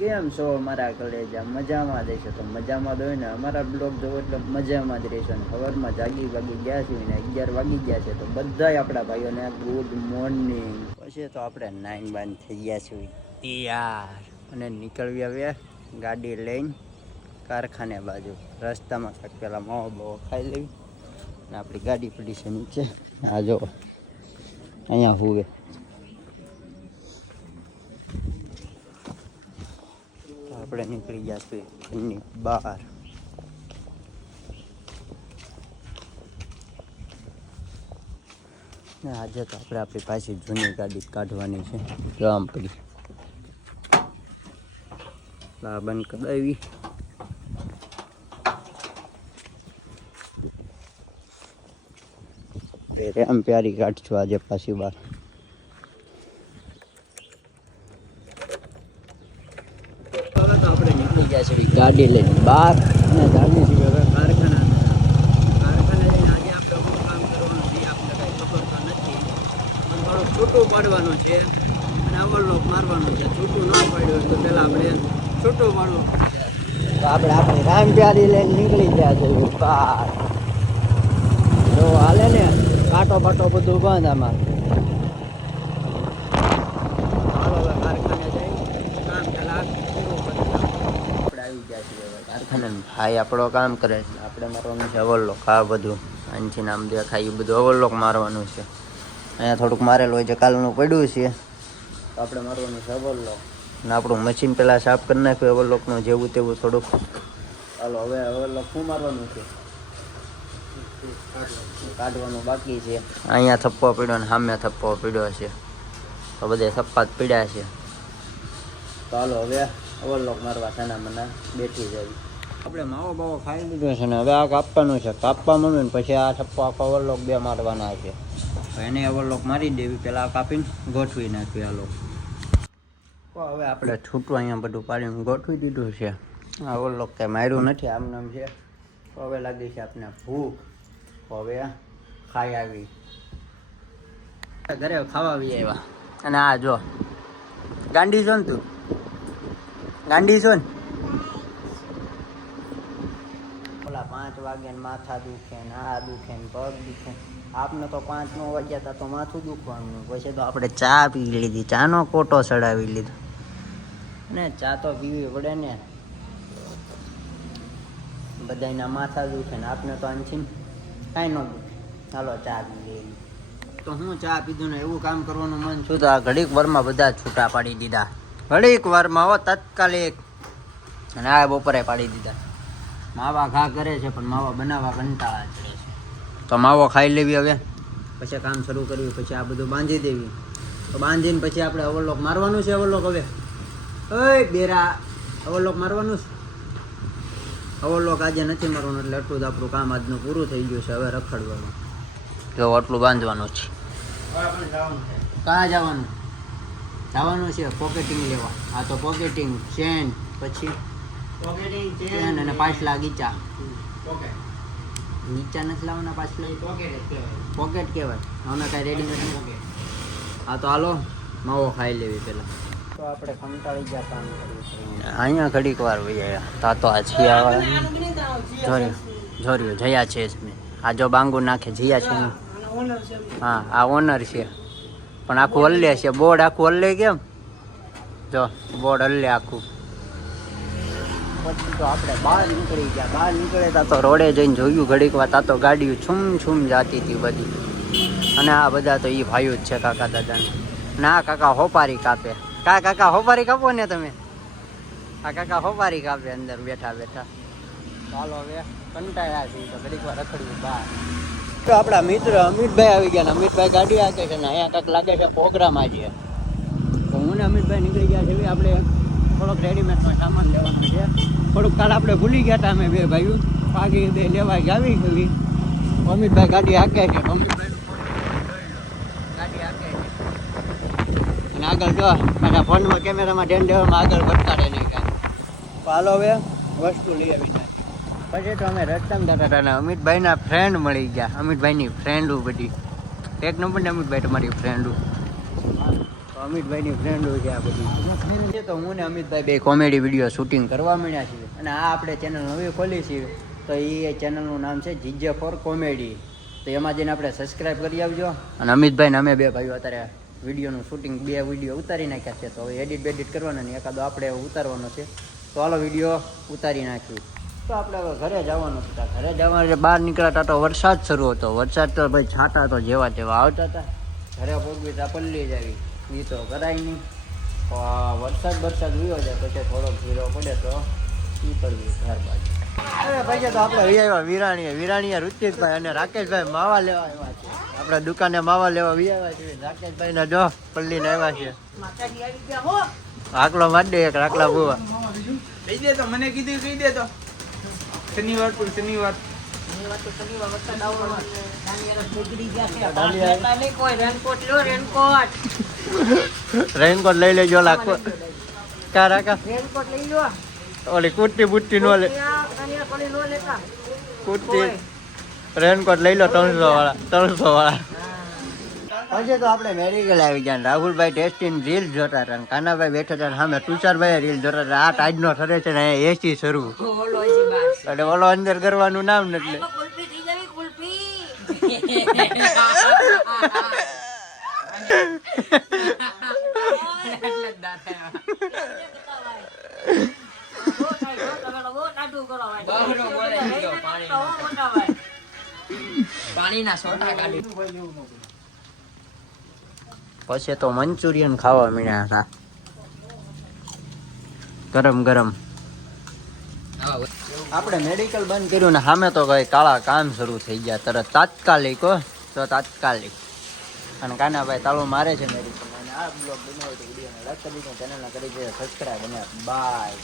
કેમ છો અમારા કલેજા? મજામાં જ રહેશો તો મજામાં જ હોય ને? અમારા બ્લોગ જોવો એટલે મજામાં જ રહેશો ને? સવારમાં જાગી વાગી ગયા છે ને અગિયાર વાગી ગયા છે. તો બધાય આપણા ભાઈઓને ગુડ મોર્નિંગ પછી તો આપણે નાઈન બાઈન થઈ ગયા છીએ. તૈયાર. અને નીકળવી આવ્યા ગાડી લઈને કારખાને બાજુ. રસ્તામાં કાંઈક પેલા માવો બાવો ખાઈ લેવી અને આપણી ગાડી પડી છે નીચે. આ જો અહીંયા હુવે તો આપણે નીકળી ગયા છીએ ઘરની બહાર. ને આજે તો આપણે આપણી પાછી જૂની ગાડી કાઢવાની છે. જો આમ પડી કરાવી ફેરે આમ પ્યારી કાઢશું આજે પાછી બહાર હવે તો આપણે નીકળી ગયા છે ગાડી લઈને બહાર ને હવે કારખાના. કારખાને જઈને આજે આપણે અમુક કામ કરવાનું છે, આપણે કાંઈ ખબર નથી. પણ થોડુંક છૂટું પાડવાનું છે અને અવલોક મારવાનું છે. છૂટું ન પાડ્યું તો પહેલાં આપણે છૂટું પાડવું તો આપણે આપણી રામ પ્યારી લઈને નીકળી ગયા છે બહાર જો હાલે ને, કાંટો બાટો બધું બંધ આમાં હાલો હવે કારખાને જઈ કામ પેલા પૂરું કરી નાખો. આપણે આવી ગયા છીએ હવે કારખાને ભાઈ આપણો કામ કરે આપણે મારવાનું છે અવલોક આ બધું. આનથી નામ દેખાય એ બધું અવલોક મારવાનું છે. અહીંયા થોડુંક મારેલું હોય છે કાલનું પડ્યું છે. તો આપણે મારવાનું છે અવલોક ને આપણું મશીન પહેલાં સાફ કરી નાખ્યું અવલોકનું જેવું તેવું થોડુંક. હાલો હવે અવલોક શું મારવાનું છે? કાઢવાનું બાકી છે. અહીંયા થપ્પો પીડ્યો ને સામે થપ્પો પીડ્યો છે. તો બધે થપ્પા જ પીડ્યા છે. તો હાલો હવે ઓવરલોક મારવા સાના બેઠી જાય આપણે માવો બાવો ખાઈ લીધો છે ને, હવે આ કાપવાનું છે. કાપવા પછી આ છપ્પો આખો ઓવરલોક બે મારવાના છે. એને ઓવરલોક મારી દેવી પહેલાં આ ગોઠવી નાખ્યું આ લોક. હવે આપણે છૂટું અહીંયા બધું પાડીને ગોઠવી દીધું છે. આ ઓવરલોક કાંઈ માર્યું નથી, આમ નામ છે. હવે લાગી છે આપણે ભૂખ. હવે ખાઈ આવી. ઘરે ખાવા આવી આવ્યા. અને આ જો, ગાંડી છો ને તું? ગાંડી છો ને? ઓલા પાંચ વાગે ને માથા દુખે ને આ દુખે ને પગ દુખે. આપને તો પાંચ નો વાગ્યા હતા તો માથું દુખવાનું. પછી તો આપણે ચા પી લીધી, ચાનો કોટો ચડાવી લીધો. ને ચા તો પીવી પડે ને. બધાના માથા દુખે ને આપને તો આનથી કાંઈ ન દુખે. ચાલો ચા પી લઈએ. તો હું ચા પીધું ને એવું કામ કરવાનું મન છું તો આ ઘડીક વરમાં બધા છૂટા પાડી દીધા. ઘડીક વારમાં હો તાત્કાલિક. અને આ બપોરે પાડી દીધા. માવા ઘા કરે છે પણ માવા બનાવવા કંટાળા ચડે છે. તો માવો ખાઈ લેવી હવે. પછી કામ શરૂ કર્યું પછી આ બધું બાંધી દેવી. તો બાંધીને પછી આપણે અવલોક મારવાનું છે અવલોક હવે. ઓય બેરા અવલોક મારવાનું છે? અવલોક આજે નથી મારવાનું એટલે એટલું જ આપણું કામ આજનું પૂરું થઈ ગયું છે હવે રખડવાનું. જો આટલું બાંધવાનું છે. કાં જવાનું? જવાનું છે પોકેટિંગ લેવા. આ તો પોકેટિંગ ચેન પછી ચેન અને પાછલા ગીચા. નીચા નથી લાવવાના પાછલા? પોકેટ કહેવાય. અમે કાંઈ રેડી હા તો હાલો માવો ખાઈ લેવી પહેલાં તો આપણે કંટાળી ગયા કામ અહીંયા ઘડીક વાર વહી તા તો આ છીયા જોર્યું જોર્યું જયા છે. મેં. આ જો બાંગુ નાખે જયા છે હા આ ઓનર છે. પણ આખું હલ્લે છે. બોર્ડ આખું હલ્લે કેમ? જો, બોર્ડ હલ્લે આખું. પછી તો આપણે બહાર નીકળી ગયા. બહાર નીકળે તા તો રોડે જઈને જોયું ઘડીક તા તો ગાડીઓ છૂમ છૂમ જાતી હતી બધી. અને આ બધા તો એ ભાઈઓ જ છે કાકા દાદાને. ના, કાકા હોપારી કાપે. કા, કાકા હોપારી કાપો ને તમે? આ કાકા હોપારી કાપે અંદર બેઠા બેઠા. ચાલો હવે કંટાળ્યા તો ઘડીક રખડ્યું બહાર. તો આપણા મિત્ર અમિતભાઈ આવી ગયા અમિતભાઈ ગાડી આકે છે ને, અહીંયા કાંઈક લાગે છે પ્રોગ્રામ આજે. તો હું ને અમિતભાઈ નીકળી ગયા છે આપણે થોડોક રેડીમેડનો સામાન લેવાનો છે. થોડુંક કાલ આપણે ભૂલી ગયા હતા અમે બે ભાઈઓ. પાકી બે લેવા આવી ગઈ અમિતભાઈ ગાડી હાકે છે. અમિતભાઈ ગાડી હાકે છે. અને આગળ જો મારા ફોનમાં કેમેરામાં ધ્યાન દેવામાં આગળ ભટકાડે નહીં કાંઈ. હાલો હવે વસ્તુ લઈ આવી. પછી તો અમે રતન જતા હતા અને અમિતભાઈના ફ્રેન્ડ મળી ગયા. અમિતભાઈની ફ્રેન્ડો બધી. એક નંબર ને અમિતભાઈ તમારી ફ્રેન્ડો અમિતભાઈની ફ્રેન્ડો છે આ બધી. તો હું ને અમિતભાઈ બે કોમેડી વીડિયો શૂટિંગ કરવા માંડ્યા છીએ. અને આ આપણે ચેનલ નવી ખોલી છે તો એ ચેનલનું નામ છે જીજે ફોર કોમેડી. તો એમાં જઈને આપણે સબસ્ક્રાઇબ કરી આવજો. અને અમિતભાઈ ને અમે બે ભાઈઓ અત્યારે વિડીયોનું શૂટિંગ બે વીડિયો ઉતારી નાખ્યા છે. તો હવે એડિટ બેડિટ કરવાનો ને એકાદો આપણે ઉતારવાનો છે. તો હાલો વીડિયો ઉતારી નાખ્યું તો આપણે હવે ઘરે જવાનું હતા ઘરે જવાનું એટલે બહાર નીકળ્યા તો વરસાદ શરૂ હતો. વરસાદ તો ભાઈ છાંટા તો જેવા તેવા આવતા હતા. ઘરે પગવી તા પલ્લી જ આવી. એ તો કરાય નહીં. વરસાદ વરસાદ ઉયો જાય પછી થોડોક ધીરો પડે તો એ કરવી ઘર બાજુ. અરે ભાઈ તો આપણે વી વિરાણીએ. વિરાણીએ ઋતિકભાઈ અને રાકેશભાઈ માવા લેવા આવ્યા છે. આપણે દુકાને માવા લેવા વિયાવા છે. રાકેશભાઈ ને જો પલ્લીને આવ્યા છે. આકલો માર દે એક રાખલા બુવા દે તો? મને કીધું કહી દે તો? શનિવાર પર શનિવાર. રેનકોટ લઈ લેજો લાખો કા રાકા ઓલી કુર્તી બુટ્ટી નો લે કુર્તી રેનકોટ લઈ લો ત્રણસો વાળા ત્રણસો વાળા પછી તો આપણે મેડિકલ આવી ગયા રાહુલભાઈ ટેસ્ટિંગ રીલ જોતા હતા કાનાભાઈ બેઠા હતા સામે તુષારભાઈ રીલ જોતા હતા. આ તાજનો સરે છે ને એસી શરૂ. એટલે ઓલો અંદર કરવાનું નામ નથી પછી તો મંચુરિયન ખાવા મળ્યા હતા. ગરમ ગરમ. આપણે મેડિકલ બંધ કર્યું ને સામે તો કઈ કાળા કામ શરૂ થઈ ગયા. તરત તાત્કાલિક તો તાત્કાલિક. અને કાનાભાઈ તાળું મારે છે મેડિકલ અને આ બ્લોગ બનાવ્યો તો વિડીયોને લાઈક કરી દીધો ચેનલને કરી દીધો સબસ્ક્રાઈબ અને બાય